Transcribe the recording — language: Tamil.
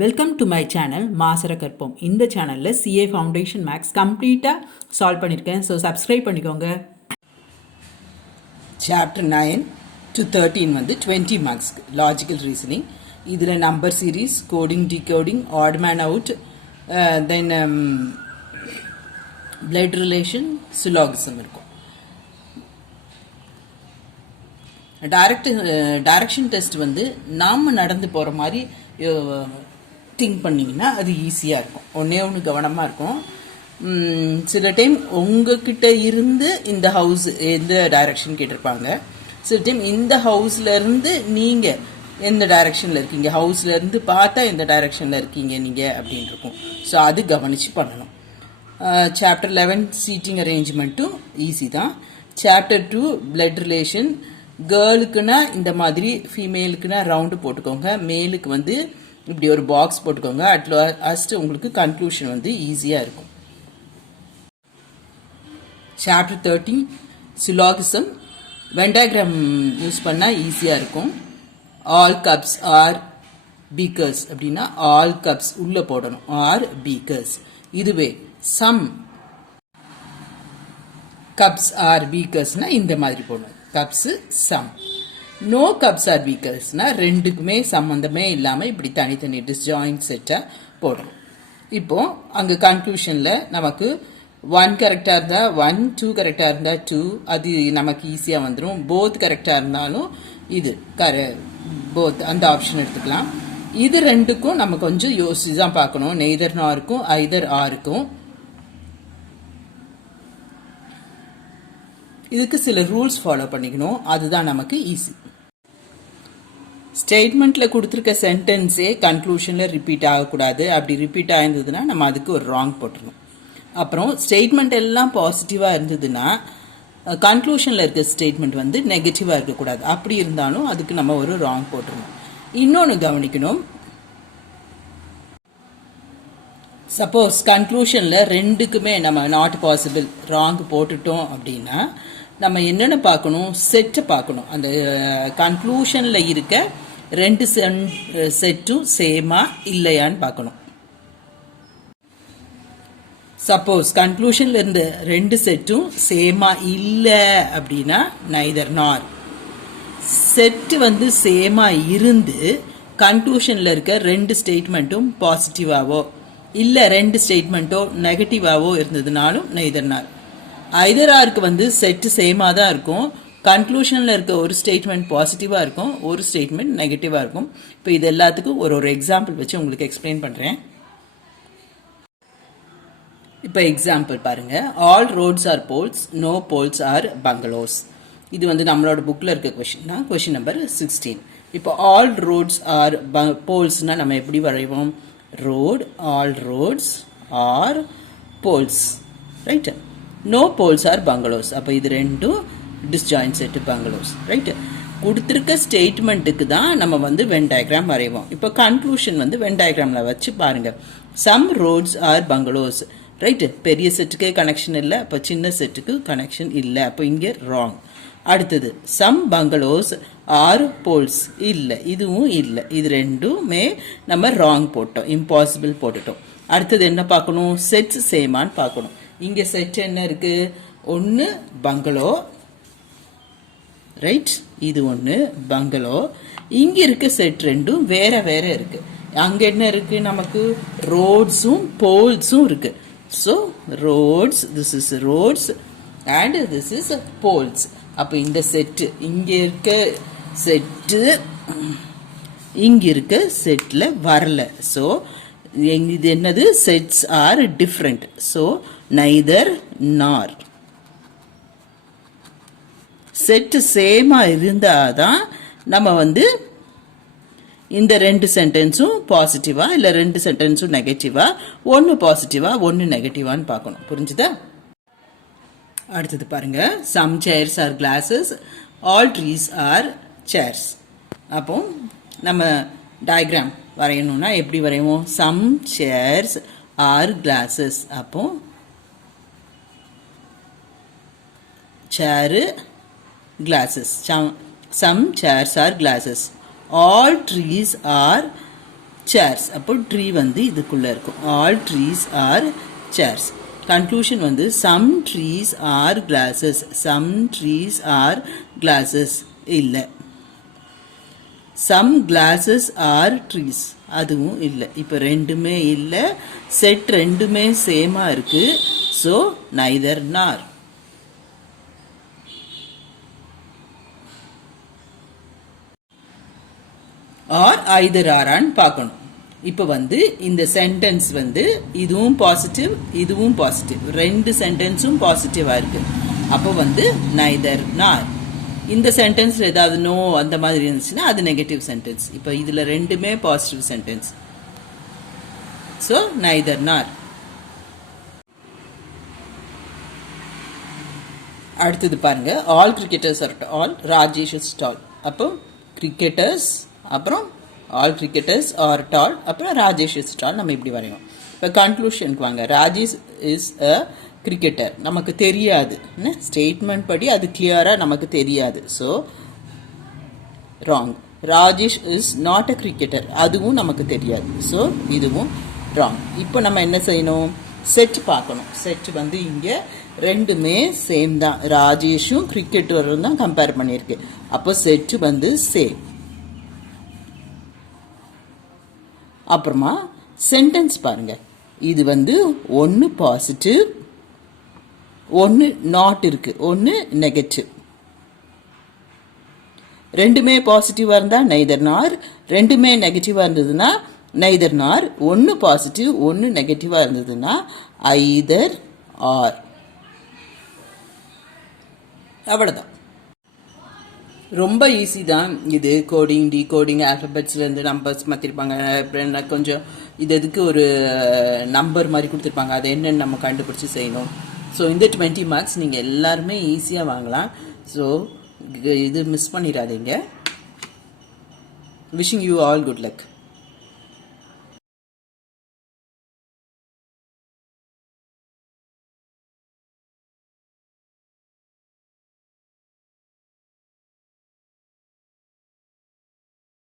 வெல்கம் டு மை சேனல் மாசரக்கற்போம். இந்த சேனலில் சிஏ ஃபவுண்டேஷன் மேக்ஸ் கம்ப்ளீட்டாக சால்வ் பண்ணியிருக்கேன். ஸோ சப்ஸ்கிரைப் பண்ணிக்கோங்க. சாப்டர் 9 to 13 வந்து 20 மார்க்ஸ்க்கு லாஜிக்கல் ரீசனிங். இதில் number series, coding, decoding, odd man out, then blood relation, syllogism இருக்கும். டைரக்ஷன் டெஸ்ட் வந்து நாம் நடந்து போகிற மாதிரி திங்க் பண்ணிங்கன்னா அது ஈஸியாக இருக்கும். ஒன்று கவனமாக இருக்கும். சில டைம் உங்ககிட்ட இருந்து இந்த ஹவுஸ் எந்த டைரக்ஷன் கேட்டிருப்பாங்க. சில டைம் இந்த ஹவுஸ்லேருந்து நீங்கள் எந்த டைரக்ஷனில் இருக்கீங்க, ஹவுஸ்லேருந்து பார்த்தா எந்த டைரக்ஷனில் இருக்கீங்க நீங்கள் அப்படின்னு இருக்கும். ஸோ அது கவனித்து பண்ணணும். சாப்டர் 11 சீட்டிங் அரேஞ்ச்மெண்ட்டும் ஈஸி தான். Chapter 2 blood relation. கேர்ளுக்குன்னா இந்த மாதிரி, ஃபீமேலுக்குன்னா ரவுண்டு போட்டுக்கோங்க, மேலுக்கு வந்து இப்படி ஒரு பாக்ஸ் போட்டுக்கோங்க. அட் லாஸ்ட் உங்களுக்கு கன்க்ளூஷன் வந்து ஈஸியாக இருக்கும். Chapter 13 syllogism. வெண்டாகிராம் யூஸ் பண்ணால் ஈஸியாக இருக்கும். ஆல் கப்ஸ் ஆர் பீக்கர்ஸ் அப்படின்னா ஆல் கப்ஸ் உள்ளே போடணும், ஆர் பீக்கர்ஸ். இதுவே சம் கப்ஸ் ஆர் பீக்கர்ஸ்னா இந்த மாதிரி போடணும், cups some. No cups or பீக்கர்ஸ்னா ரெண்டுக்குமே சம்மந்தமே இல்லாமல் இப்படி தனித்தனி டிஸ்ஜாயிண்ட் செட்டாக போடணும். இப்போ அங்கே கன்க்ளூஷனில் நமக்கு 1 கரெக்டாக இருந்தால் 1, 2 கரெக்டாக இருந்தால் 2, அது நமக்கு ஈஸியாக வந்துடும். போத் கரெக்டாக இருந்தாலும் இது போத் அந்த ஆப்ஷன் எடுத்துக்கலாம். இது ரெண்டுக்கும் நம்ம கொஞ்சம் யோசிச்சு தான் பார்க்கணும். நெய்தர் நாருக்கும் ஐதர் ஆருக்கும். இதுக்கு சில ரூல்ஸ் ஃபாலோ பண்ணிக்கணும், அதுதான் நமக்கு ஈஸி. ஸ்டேட்மெண்ட்டில் கொடுத்துருக்க சென்டென்ஸே கன்க்ளூஷனில் ரிப்பீட் ஆகக்கூடாது. அப்படி ரிப்பீட் ஆயிருந்ததுன்னா நம்ம அதுக்கு ஒரு ராங் போட்டுருணும். அப்புறம் ஸ்டேட்மெண்ட் எல்லாம் பாசிட்டிவாக இருந்ததுன்னா கன்க்ளூஷனில் இருக்க ஸ்டேட்மெண்ட் வந்து நெகட்டிவாக இருக்கக்கூடாது. அப்படி இருந்தாலும் அதுக்கு நம்ம ஒரு ராங் போட்டுருணும். இன்னொன்று கவனிக்கணும், சப்போஸ் கன்க்ளூஷனில் ரெண்டுக்குமே நம்ம நாட் பாசிபிள் ராங் போட்டுட்டோம் அப்படின்னா நம்ம என்னென்ன பார்க்கணும், செட்டை பார்க்கணும். அந்த கன்க்ளூஷனில் இருக்க ரெண்டு செட்டும் சேமா இல்லையான்னு பார்க்கணும். சப்போஸ் கன்க்ளூஷனில் இருந்த ரெண்டு செட்டும் சேமா இல்லை அப்படின்னா நைதர் நார். செட்டு வந்து சேமா இருந்து கன்க்ளூஷனில் இருக்க ரெண்டு ஸ்டேட்மெண்ட்டும் பாசிட்டிவாவோ இல்லை ரெண்டு ஸ்டேட்மெண்ட்டோ நெகட்டிவாவோ இருந்ததுனாலும் நெய்தர் நார். ஐதர் ஆருக்கு வந்து செட்டு சேமாக தான் இருக்கும். கன்க்ளூஷனில் இருக்க ஒரு ஸ்டேட்மெண்ட் பாசிட்டிவாக இருக்கும், ஒரு ஸ்டேட்மெண்ட் நெகட்டிவாக இருக்கும். இப்போ இது எல்லாத்துக்கும் ஒரு எக்ஸாம்பிள் வச்சு உங்களுக்கு எக்ஸ்பிளைன் பண்ணுறேன். இப்போ எக்ஸாம்பிள் பாருங்கள். All roads are poles, no poles are bungalows. இது வந்து நம்மளோட புக்கில் இருக்க கொஷின் தான். Question number 16. இப்போ ஆல் ரோட்ஸ் ஆர் போல்ஸ்னால் நம்ம எப்படி வரைவோம்? Road, all roads are poles, right. No poles are bungalows. அப்போ இது ரெண்டும் டிஸ்ஜாயிண்ட் செட்டு பங்களோஸ், ரைட்டு. கொடுத்துருக்க ஸ்டேட்மெண்ட்டுக்கு தான் நம்ம வந்து வென் டயக்ராம் வரைவோம். இப்போ கன்க்ளூஷன் வந்து வென் டயக்ராமில் வச்சு பாருங்கள். Some roads are bungalows, right. பெரிய செட்டுக்கே கனெக்ஷன் இல்லை, அப்போ சின்ன செட்டுக்கு கனெக்ஷன் இல்லை, அப்போ இங்கே ராங். அடுத்தது சம் பங்களோஸ் ஆர் போல்ஸ், இல்லை, இதுவும் இல்லை. இது ரெண்டுமே நம்ம ராங் போட்டோம், இம்பாசிபிள் போட்டுட்டோம். அடுத்தது என்ன பார்க்கணும்? செட்ஸ் சேமான்னு பார்க்கணும். இங்கே செட் என்ன இருக்குது? ஒன்று பங்களோ, ரைட், இது ஒன்று பங்களோ. இங்கே இருக்க செட் ரெண்டும் வேற வேற இருக்குது. அங்கே என்ன இருக்குது? நமக்கு ரோட்ஸும் போல்ஸும் இருக்குது. So roads, this is roads and this is poles. அப்போ இந்த செட்டு இங்கே இருக்க செட்டு இங்கே இருக்க செட்டில் வரல. ஸோ இது என்னது? Sets are different. So neither நார். செட்டு சேமாக இருந்தால் தான் நம்ம வந்து இந்த ரெண்டு சென்டென்ஸும் பாசிட்டிவா இல்லை ரெண்டு சென்டென்ஸும் நெகட்டிவா, ஒன்று பாசிட்டிவா ஒன்று நெகட்டிவான்னு பார்க்கணும். புரிஞ்சுதா? அடுத்தது பாருங்க. Some chairs are classes, all trees are chairs. அப்போ நம்ம டயக்ராம் வரையணும்னா எப்படி வரைவோம்? Some chairs are classes. அப்போ chair classes, some chairs are classes. All trees are chairs. அப்போ tree வந்து இதுக்குள்ள இருக்கும். All trees are chairs. Conclusion வந்து some trees are glasses. Some trees are glasses. இல்ல. Some glasses are trees. அதுவும் இல்ல. இப்போ ரெண்டுமே இல்ல. செட் ரெண்டுமே சேமா இருக்கு. So neither nor. or either or ஆன்னு பார்க்கணும். இப்போ வந்து இந்த சென்டென்ஸ் வந்து இதுவும் பாசிட்டிவ் இதுவும் பாசிட்டிவ் ரெண்டு சென்டென்ஸும் பாசிட்டிவா இருக்கு. அப்போ வந்து neither nor. இந்த சென்டென்ஸ்ல ஏதாவது நோ அந்த மாதிரி இருந்துச்சுன்னா அது நெகட்டிவ் சென்டென்ஸ். இப்போ இதுல ரெண்டுமே positive sentence. So neither nor. அடுத்தது பாருங்க all cricketers are tall Rajesh is tall. அப்போ கிரிக்கெட்டர்ஸ் அப்புறம் ஆல் கிரிக்கெட்டர்ஸ் ஆர் டால் அப்புறம் ராஜேஷ் இஸ் டால் நம்ம இப்படி வரையும். இப்போ கன்க்ளூஷனுக்கு வாங்க. ராஜேஷ் இஸ் அ கிரிக்கெட்டர் நமக்கு தெரியாது ஸ்டேட்மெண்ட் படி அது கிளியராக நமக்கு தெரியாது. So wrong. Rajesh is not a cricketer அதுவும் நமக்கு தெரியாது. ஸோ இதுவும் ராங். இப்போ நம்ம என்ன செய்யணும் செட் பார்க்கணும். செட் வந்து இங்கே ரெண்டுமே சேம் தான். ராஜேஷும் கிரிக்கெட்டரும் தான் கம்பேர் பண்ணியிருக்கு. அப்போ செட்டு வந்து சேம். அப்புறமா சென்டென்ஸ் பாருங்க. இது வந்து ஒன்று பாசிட்டிவ் ஒன்று நாட் இருக்கு ஒன்று நெகட்டிவ். ரெண்டுமே பாசிட்டிவாக இருந்தால் neither nor. ரெண்டுமே நெகட்டிவாக இருந்ததுன்னா neither nor. ஒன்று பாசிட்டிவ் ஒன்று நெகட்டிவாக இருந்ததுன்னா either or. அவ்வளோதான். ரொம்ப ஈஸி தான் இது. கோடிங் டிகோடிங் ஆல்ஃபபெட்ஸ்லேருந்து நம்பர்ஸ் மாற்றிருப்பாங்க. அப்புறம் கொஞ்சம் இது எதுக்கு ஒரு நம்பர் மாதிரி கொடுத்துருப்பாங்க. அது என்னென்னு நம்ம கண்டுபிடிச்சி செய்யணும். ஸோ இந்த 20 மார்க்ஸ் நீங்கள் எல்லாருமே ஈஸியாக வாங்கலாம். ஸோ இது மிஸ் பண்ணிடாதீங்க. Wishing you all good luck.